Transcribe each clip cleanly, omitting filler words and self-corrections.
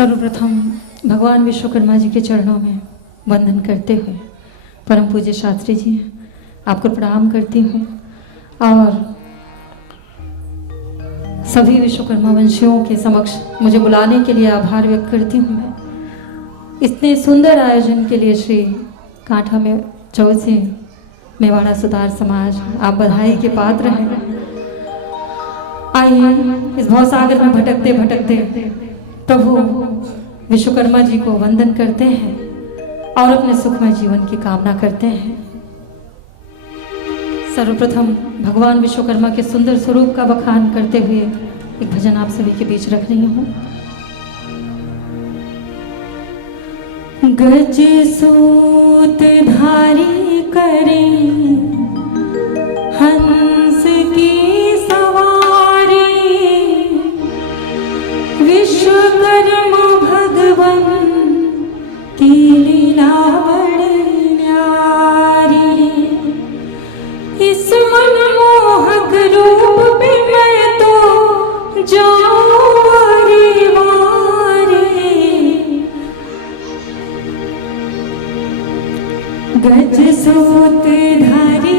सर्वप्रथम भगवान विश्वकर्मा जी के चरणों में वंदन करते हुए परम पूज्य शास्त्री जी आपको प्रणाम करती हूँ और सभी विश्वकर्मा वंशियों के समक्ष मुझे बुलाने के लिए आभार व्यक्त करती हूँ। मैं इतने सुंदर आयोजन के लिए श्री कांठा में चौसे मेवाड़ा सुतार समाज आप बधाई के पात्र हैं। आइए इस भवसागर में भटकते भटकते प्रभु विश्वकर्मा जी को वंदन करते हैं और अपने सुखमय जीवन की कामना करते हैं। सर्वप्रथम भगवान विश्वकर्मा के सुंदर स्वरूप का बखान करते हुए एक भजन आप सभी के बीच रख रही हूँ। गज सूत धारी करे हंस की सवारी विश्वकर्मा भगवान की लीला बड़ी न्यारी। इस मनमोहक रूप पे मैं तो जाऊं वारे वारे। गज सूत धारी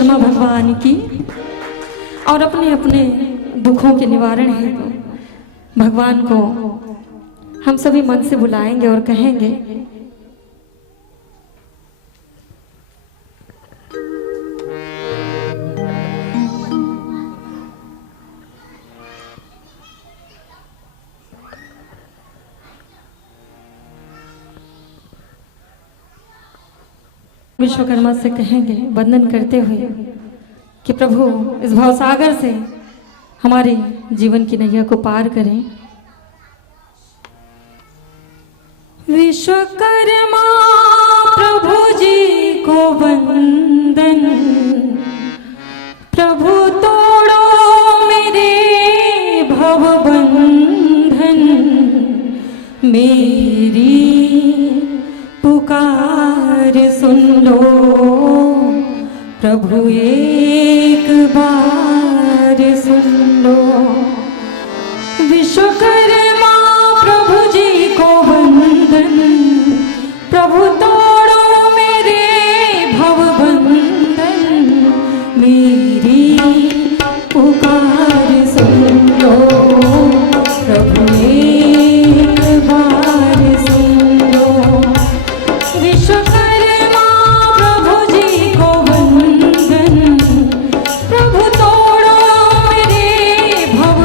विश्वकर्मा भगवान की और अपने अपने दुखों के निवारण है भगवान को हम सभी मन से बुलाएंगे और कहेंगे, विश्वकर्मा से कहेंगे वंदन करते हुए कि प्रभु इस भवसागर से हमारे जीवन की नैया को पार करें। विश्वकर्मा प्रभु जी को वंदन, प्रभु तोड़ो मेरे भव बंधन, मेरी पुकार सुन लो प्रभु एक बार सुन लो। विश्वकर्मा प्रभु जी को वंदन, प्रभु तोड़ो मेरे भव बंधन, मेरी पुकार सुन लो प्रभु एक बार सुन लो। विश्वकर्मा प्रभु जी को वंदन, प्रभु तोड़ो मेरे भव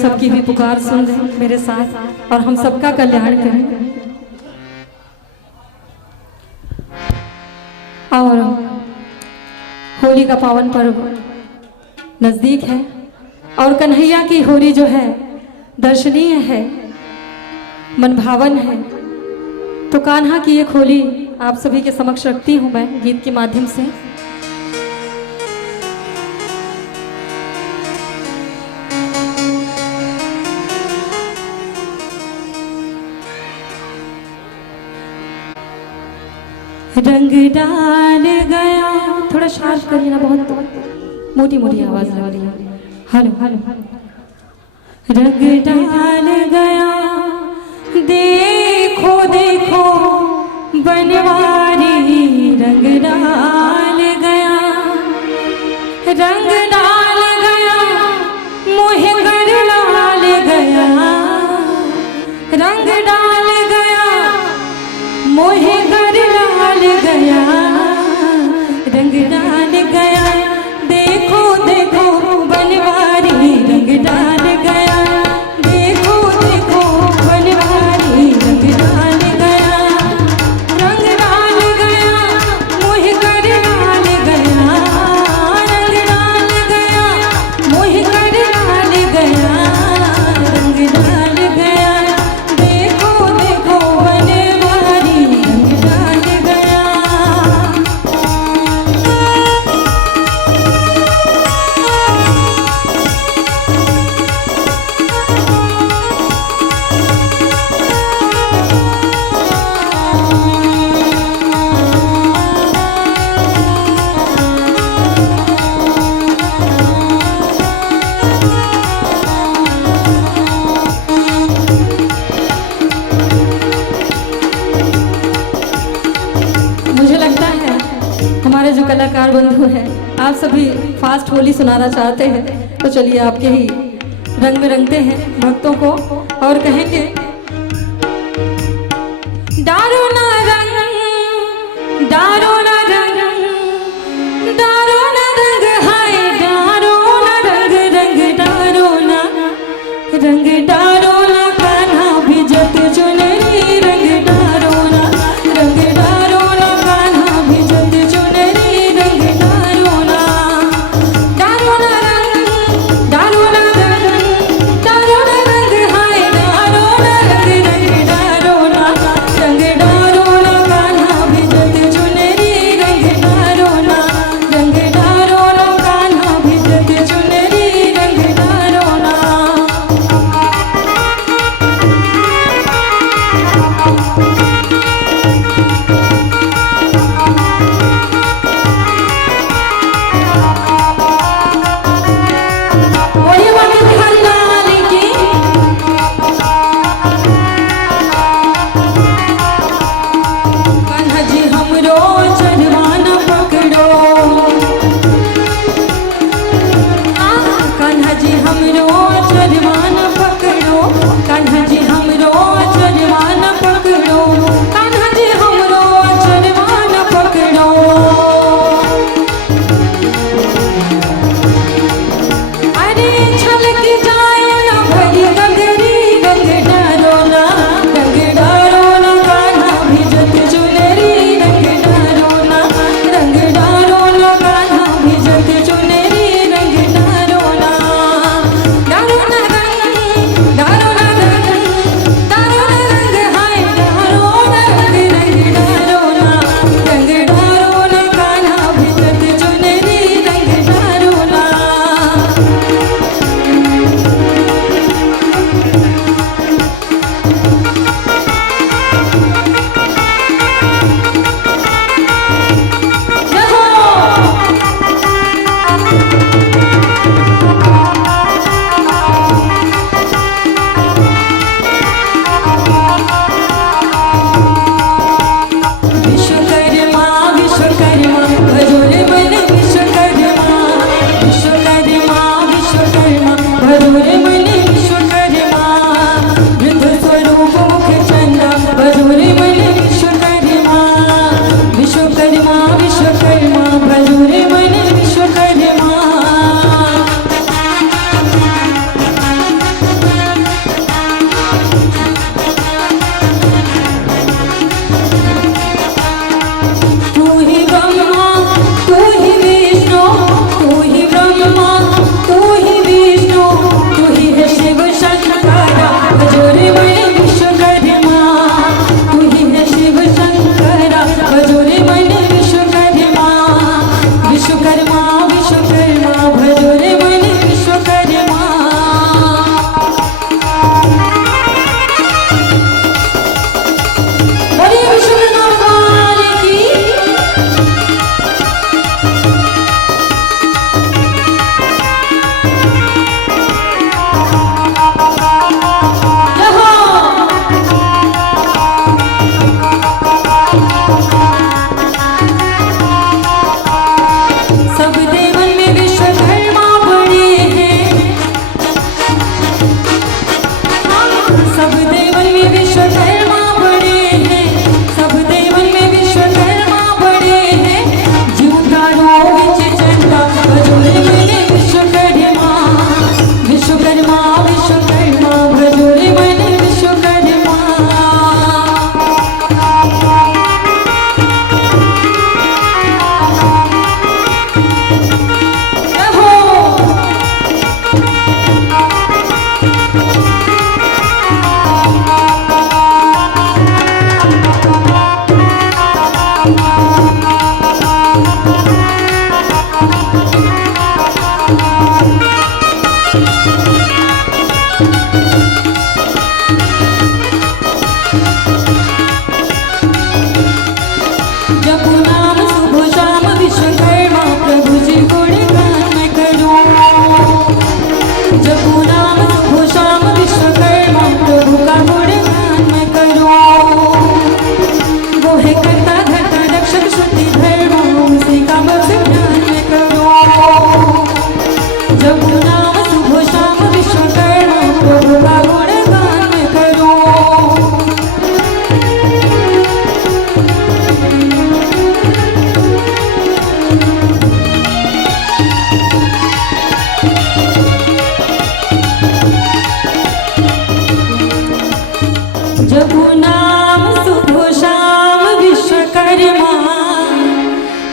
सबकी भी पुकार सुन लें मेरे साथ और हम सबका कल्याण करें। और होली का पावन पर्व नज़दीक है और कन्हैया की होली जो है दर्शनीय है, मनभावन है। तो कान्हा की एक होली आप सभी के समक्ष रखती हूँ मैं गीत के माध्यम से। रंग डाल गया, थोड़ा शार्प करिए ना, बहुत मोटी मोटी आवाज लगा रही है। Hello hello. रंग डाल गया देखो देखो बनवारी, रंग डाल गया, रंग डाल गया मोहे कर लाल गया, रंग डाल गया मोहे कर लाल गया, रंग डाल गया देखो देखो बनवारी, रंग डाल गया देखो देखो बनवारी, रंग डाल गया, रंग डाल गया मोहे कर लाल गया, रंग डाल गया मोहे कर लाल गया, रंग डाल गया देखो देखो बनवारी, रंग डाल गया। मुझे लगता है हमारे जो कलाकार बंधु हैं आप सभी फास्ट होली सुनाना चाहते हैं, तो चलिए आपके ही रंग में रंगते हैं भक्तों को और कहेंगे डारो ना रंग, डारो ना रंग, डारो ना रंग, हाय डारो ना रंग, रंग डारो ना, रंग डारो ना कान्हा भिजत चुनरी, रंग डारो ना, रंग डारो ना कान्हा भिजत चुनरी, रंग डारो ना, डारो ना रंग, डारो ना रंग, डारो ना रंग, हाय डारो ना रंग, रंग डारो ना, रंग डारो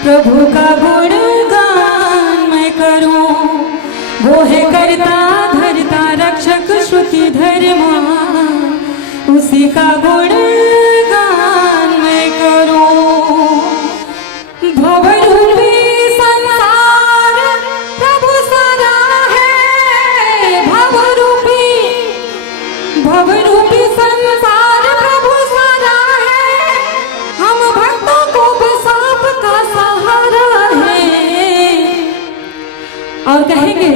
प्रभु का गुणगान मैं करूं। वो है करता धरता रक्षक श्रुति धर्मा, उसी का गुणगान मैं करूं। भवरूपी संसार प्रभु सदा है, भवरूपी संसार प्रभु सदा है, हम भक्तों को बस आपका सहारा है। और कहेंगे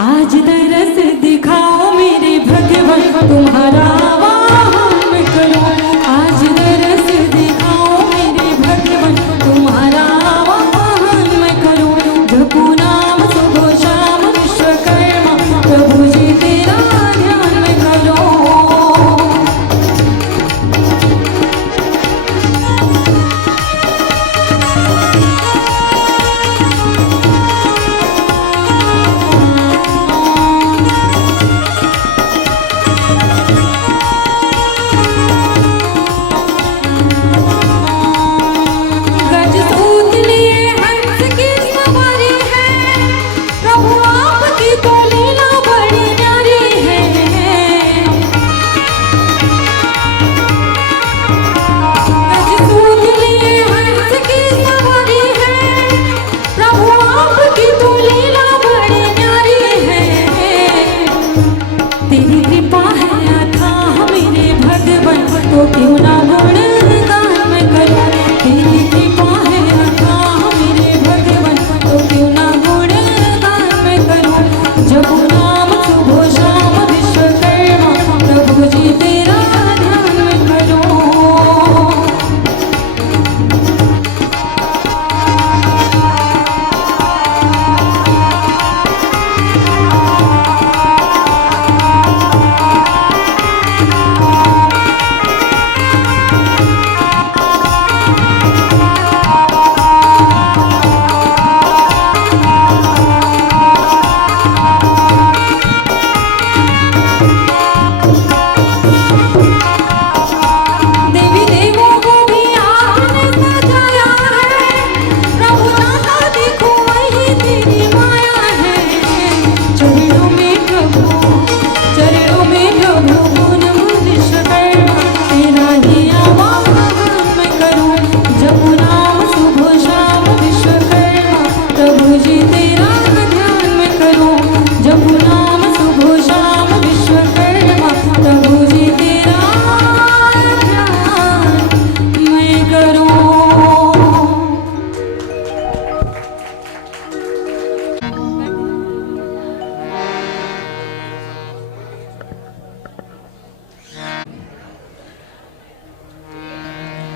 आज दरस दिखाओ मेरे भगवान, तुम्हारा आह्वान मैं करूं। आज दरस दिखाओ मेरे भगवान, तुम्हारा आह्वान मैं करूं। जपू नाम सुबह शाम विश्वकर्मा, प्रभु जी तेरा ध्यान मैं करूं।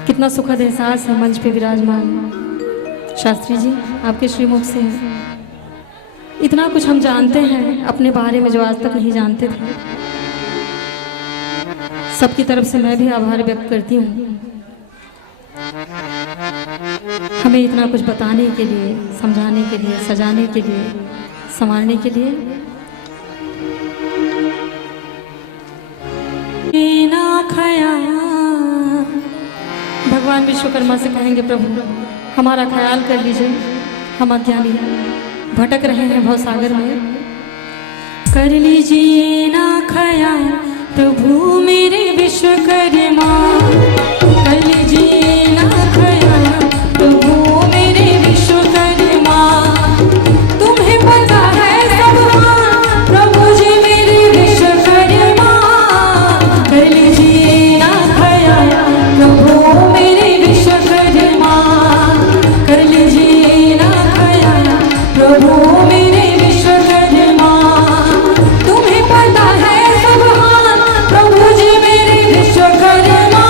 कितना सुखद एहसास है मंच पे विराजमान शास्त्री जी आपके श्रीमुख से। इतना कुछ हम जानते हैं अपने बारे में जो आज तक नहीं जानते थे। सबकी तरफ से मैं भी आभार व्यक्त करती हूँ हमें इतना कुछ बताने के लिए, समझाने के लिए, सजाने के लिए, संवारने के लिए। ना ख्याल भगवान विश्वकर्मा से कहेंगे प्रभु हमारा ख्याल कर लीजिए, हम अज्ञानी भटक रहे हैं भवसागर में। कर लीजिए ना ख्याल प्रभु मेरे विश्वकर्मा, कर लीजिए ना ख्याल प्रभु मेरे विश्वकर्मा। तुम्हें पता है सब प्रभु जी मेरे विश्वकर्मा। कर लीजिए ना ख्याल प्रभु मेरे विश्वकर्मा, कर लीजिए ना ख्याल प्रभु मेरे विश्वकर्मा। तुम्हें पता है सब प्रभु जी मेरे विश्वकर्मा।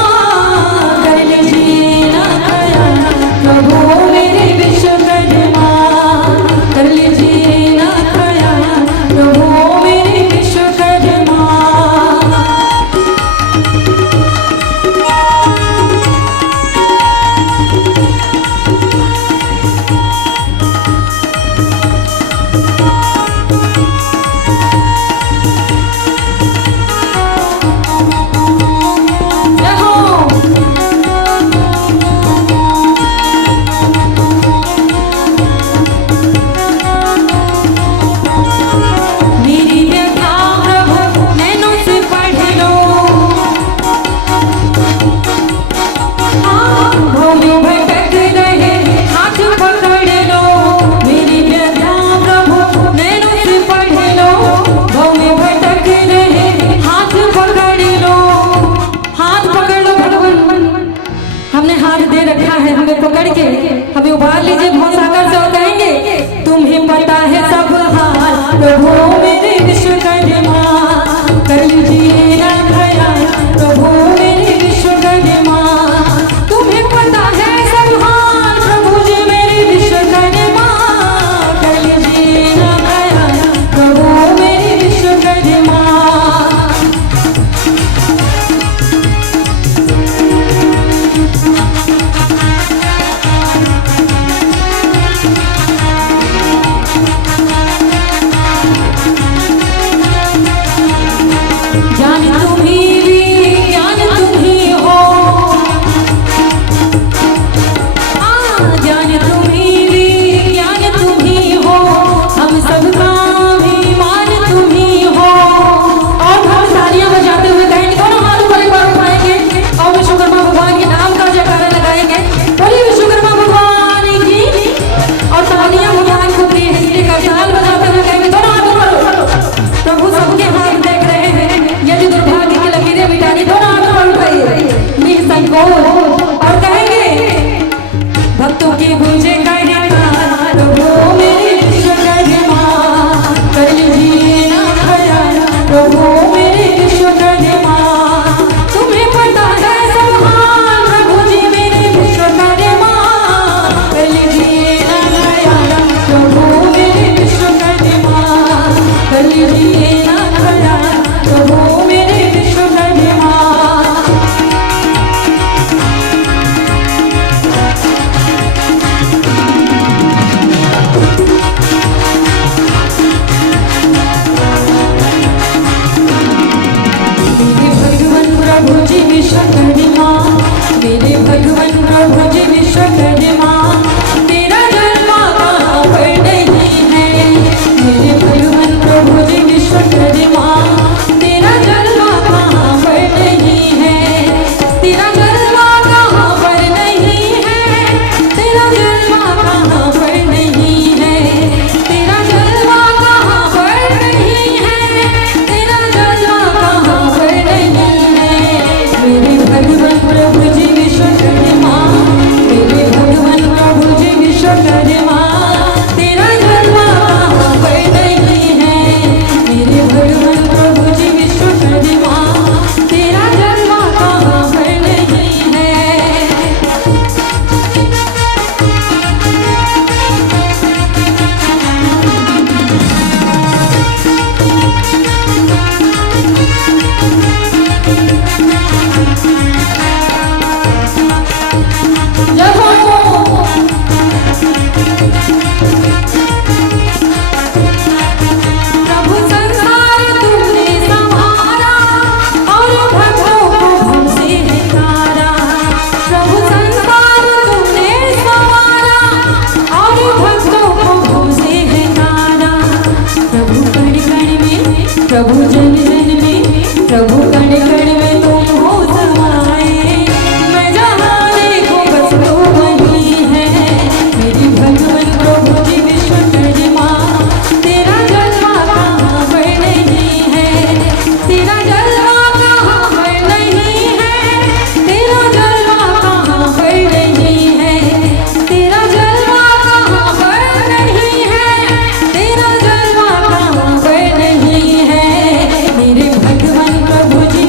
हमने हाथ दे रखा है, हमें पकड़ के हमें उबार लीजिए भवसागर से और कहेंगे तुम्हें पता है सब हाल प्रभु मेरे विश्वकर्मा, कर लीजिए ना ख्याल प्रभु मेरे विश्वकर्मा, तुम्हें पता है सब हाल प्रभु जी मेरे विश्वकर्मा, कर लीजिए ना ख्याल प्रभु मेरे विश्वकर्मा। जान तुम्ही ज्ञान तुम्ही हो, जान तुम्ही ज्ञान तुम्ही हो, हम सबका भी मान तुम्ही हो। और हम तालियां बजाते हुए कहेंगे, दोनों हाथ ऊपर एक बार उठाएंगे और विश्वकर्मा भगवान के नाम का जयकारा लगाएंगे, बोलिए विश्वकर्मा भगवान की। और तालियां भगवान को प्रिय है इसलिए करताल बजाते हुए कहेंगे, दोनों हाथ ऊपर। प्रभु सबके हाथ देख रहे हैं, यदि दुर्भाग्य की लकीरें मिटानी दोनों हाथ ऊपर उठाइए निसंकोच और कहेंगे भक्तों की गूंजे गायकार प्रभु मेरे विश्वकर्मा, कर लीजिए ना ख्याल प्रभु मेरे विश्वकर्मा, तुम्हें पता है सब हाल प्रभु जी मेरे विश्वकर्मा, कर लीजिए ना ख्याल प्रभु मेरे विश्वकर्मा, कर लीजिए ना ख्याल प्रभु मेरे विश्वकर्मा। मेरे भगवान प्रभु जी विश्वकर्मा, मेरे भगवान प्रभु जी विश्वकर्मा, तेरा जन्म कहाँ पर नहीं है, मेरे भगवान प्रभु जी विश्वकर्मा, तेरा जन्म कहाँ पर नहीं है, तेरा जन्म कहाँ पर नहीं है, तेरा जन्म कहाँ पर नहीं है, तेरा जन्म कहाँ पर नहीं है, तेरा जन्म कहाँ पर नहीं है। मेरे भगवान प्रभु जी विश्वकर्मा, मेरे भगवान प्रभु जी विश्वकर्मा, तेरा जन्म कहाँ पर नहीं है, मेरे भगवान प्रभु जी विश्वकर्मा, तेरा जन्म कहाँ पर नहीं है। जब प्रभु संसार तुमने संभाला और भक्तों को हमसे निकाला, प्रभु संसार तुमने संभाला और भक्तों को हमसे निकाला, प्रभु कण कण में प्रभु जन जन में प्रभु कण कण में तुम हो समाए, मैं जहाँ देखूं बस तू वही है, मेरी भगवान प्रभु जी विश्वकर्मा, तेरा जन्म कहाँ पर नहीं है, तेरा जन्म कहाँ पर नहीं है, तेरा जन्म कहाँ पर नहीं है, तेरा जन्म कहाँ पर नहीं है, तेरा जन्म कहाँ पर नहीं है। मेरे भगवान प्रभु जी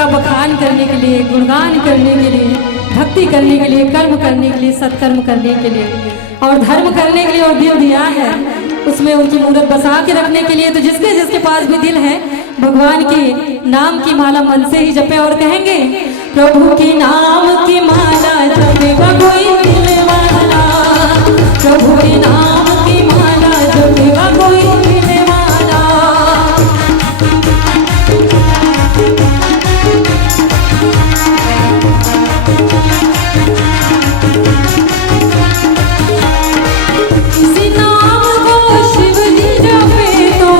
का बखान करने के लिए, गुणगान करने के लिए, भक्ति करने के लिए, कर्म करने के लिए, सत्कर्म करने के लिए और धर्म करने के लिए और दिल दिया है, उसमें उनकी मूर्त बसा के रखने के लिए। तो जिसके जिसके पास भी दिल है, भगवान के नाम की माला मन से ही जपे और कहेंगे प्रभु के नाम की माला जपेगा कोई दिल वाला, प्रभु के नाम की माला जपेगा कोई दिल वाला। इसी नाम को शिव जी जपे तो,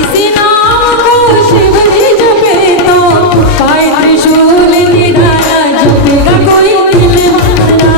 इसी नाम को शिव जी जपे तो पाए त्रिशूल निराला, जपेगा कोई दिल वाला।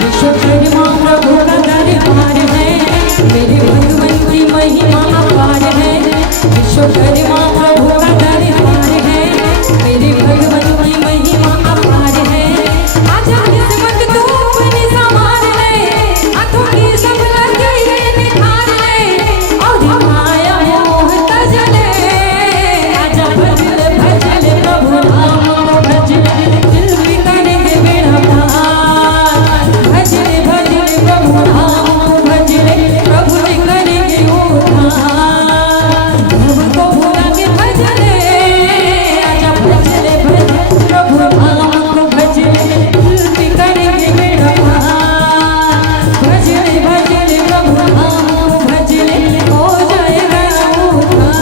विश्वकर्मा प्रभु का दरबार है, मेरे भगवान की महिमा अपार है। विश्वकर्मा प्रभु का दरबार है, मेरे भगवान की महिमा अपार है। आजा किस्मत तू अपनी संभाल ले, हाथों की सब लकीरें निखार ले, और माया मोह तज ले। आजा भजले भजले प्रभु नाम को भजले, दिल भी करेंगे बेड़ा पार। भजले भजले प्रभु नाम को भजले, प्रभु जी करेंगे उद्धार। प्रभु को भुला के भजले, आजा भजले भजले प्रभु नाम को भजले, दिल भी करेंगे बेड़ा पार। भजले भजले प्रभु नाम को भजले, हो जाएगा उद्धार।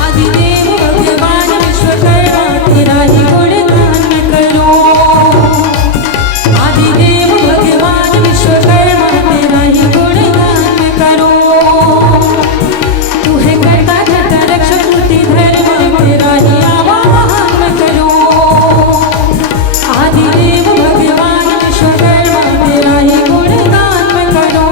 आदिदेव भगवान विश्वकर्मा तेरा ही गुणगान करो। आदिदेव भगवान विश्वकर्मा तेरा ही गुणगान करो। तू है कर्ता धर्ता रक्षक मूर्ति धर्म, तेरा ही आवाहन करो। आदिदेव भगवान विश्वकर्मा तेरा ही गुणगान करो।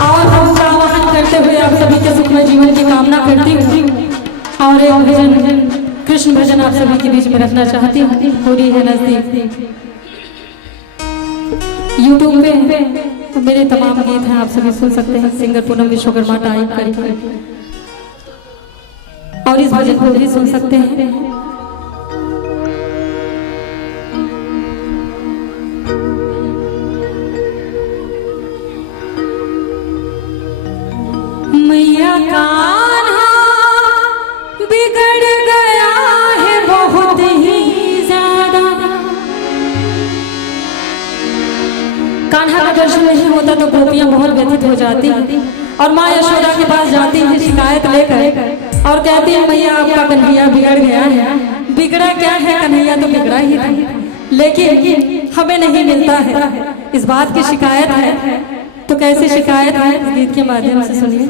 और हम आवाहन करते हुए आप सभी के सुखमय जीवन की कामना करती हूँ और एक भजन, कृष्ण भजन आप सभी के बीच में रखना चाहती हूँ। होली है नजदीक। यूट्यूब पे मेरे तमाम गीत हैं, आप सभी सुन सकते हैं। सिंगर पूनम विश्वकर्मा टाइप करके, और इस भजन को भी सुन सकते हैं। मैया कान्हा बिगड़ गया है बहुत ही ज्यादा। कान्हा का दर्शन नहीं होता तो गोपियां बहुत व्यथित हो जाती हैं और माँ यशोदा के पास जाती है शिकायत लेकर और कहती है मैया आपका कन्हैया बिगड़ गया है। बिगड़ा क्या है, कन्हैया तो बिगड़ा ही था, लेकिन हमें नहीं मिलता है, इस बात की शिकायत है। तो कैसी शिकायत है, गीत के माध्यम से सुनिए।